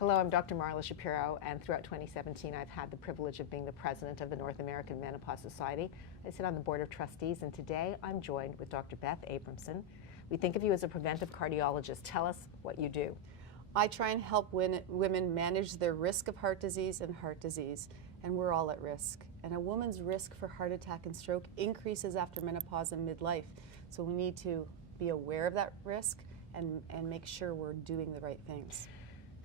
Hello, I'm Dr. Marla Shapiro, and throughout 2017 I've had the privilege of being the president of the North American Menopause Society. I sit on the board of trustees, and today I'm joined with Dr. Beth Abramson. We think of you as a preventive cardiologist. Tell us what you do. I try and help women manage their risk of heart disease, and we're all at risk. And a woman's risk for heart attack and stroke increases after menopause and midlife. So we need to be aware of that risk and make sure we're doing the right things.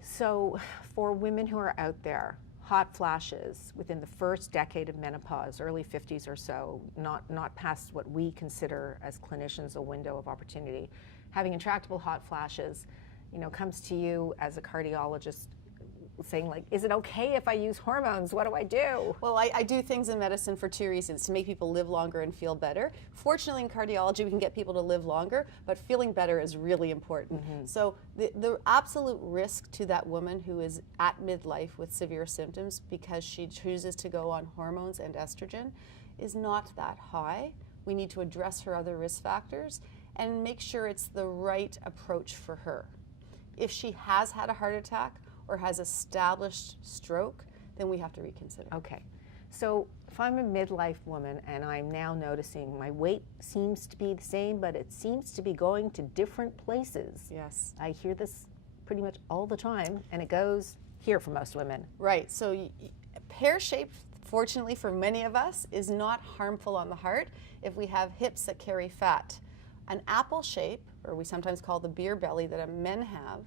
So for women who are out there, hot flashes within the first decade of menopause, early 50s or so, not past what we consider as clinicians a window of opportunity, having intractable hot flashes, comes to you as a cardiologist saying, like, is it okay if I use hormones? What do I do? Well, I do things in medicine for two reasons: to make people live longer and feel better. Fortunately, in cardiology, we can get people to live longer, but feeling better is really important. So the absolute risk to that woman who is at midlife with severe symptoms because she chooses to go on hormones and estrogen is not that high. We need to address her other risk factors and make sure it's the right approach for her. If she has had a heart attack or has established stroke, then we have to reconsider. Okay, so if I'm a midlife woman and I'm now noticing my weight seems to be the same, but it seems to be going to different places. Yes. I hear this pretty much all the time, and it goes here for most women. Right, so pear-shaped, fortunately for many of us, is not harmful on the heart if we have hips that carry fat. An apple shape, or we sometimes call the beer belly that men have,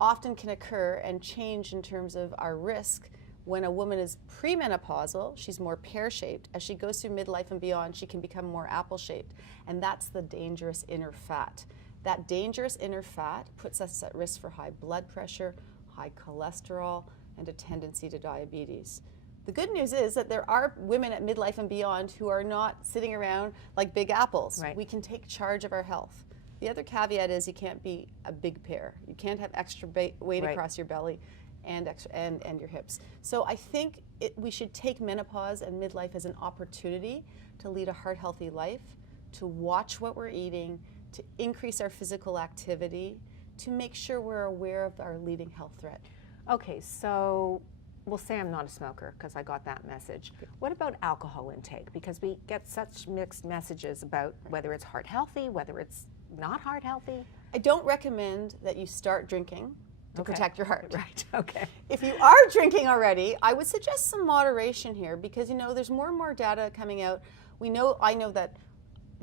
often can occur and change in terms of our risk. When a woman is premenopausal, she's more pear-shaped. As she goes through midlife and beyond, she can become more apple-shaped, and that's the dangerous inner fat. That dangerous inner fat puts us at risk for high blood pressure, high cholesterol, and a tendency to diabetes. The good news is that there are women at midlife and beyond who are not sitting around like big apples. Right. We can take charge of our health. The other caveat is you can't be a big pear. You can't have extra weight Right. across your belly and your hips. So I think we should take menopause and midlife as an opportunity to lead a heart-healthy life, to watch what we're eating, to increase our physical activity, to make sure we're aware of our leading health threat. Okay, so we'll say I'm not a smoker because I got that message. What about alcohol intake? Because we get such mixed messages about whether it's heart healthy, whether it's not heart healthy. I don't recommend that you start drinking to protect your heart. Right, okay. If you are drinking already, I would suggest some moderation here because, there's more and more data coming out. I know that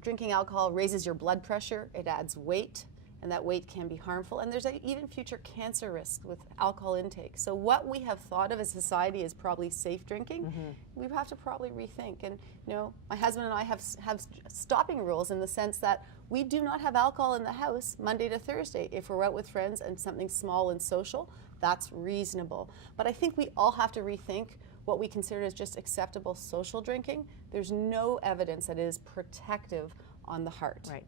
drinking alcohol raises your blood pressure, it adds weight, and that weight can be harmful. And there's even future cancer risks with alcohol intake. So what we have thought of as society is probably safe drinking. We have to probably rethink. And my husband and I have stopping rules in the sense that we do not have alcohol in the house Monday to Thursday. If we're out with friends and something small and social, that's reasonable. But I think we all have to rethink what we consider as just acceptable social drinking. There's no evidence that it is protective on the heart. Right.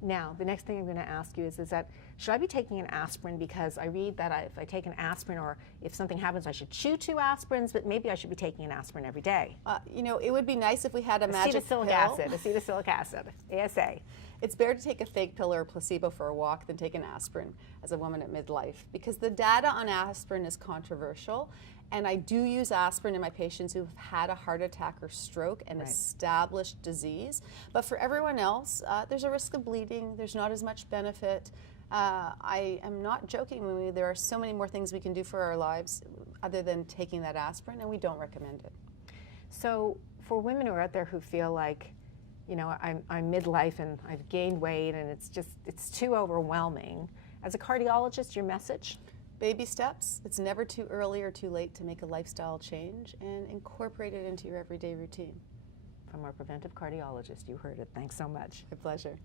Now, the next thing I'm going to ask you is that should I be taking an aspirin? Because I read that if I take an aspirin or if something happens, I should chew 2 aspirins, but maybe I should be taking an aspirin every day. It would be nice if we had a magic pill. Acetylsalicylic acid, ASA. It's better to take a fake pill or a placebo for a walk than take an aspirin as a woman at midlife because the data on aspirin is controversial. And I do use aspirin in my patients who've had a heart attack or stroke and established disease. But for everyone else, there's a risk of bleeding. There's not as much benefit. I am not joking. There are so many more things we can do for our lives other than taking that aspirin, and we don't recommend it. So for women who are out there who feel like, I'm midlife and I've gained weight and it's too overwhelming, as a cardiologist, your message? Baby steps. It's never too early or too late to make a lifestyle change and incorporate it into your everyday routine. From our preventive cardiologist, you heard it. Thanks so much. My pleasure.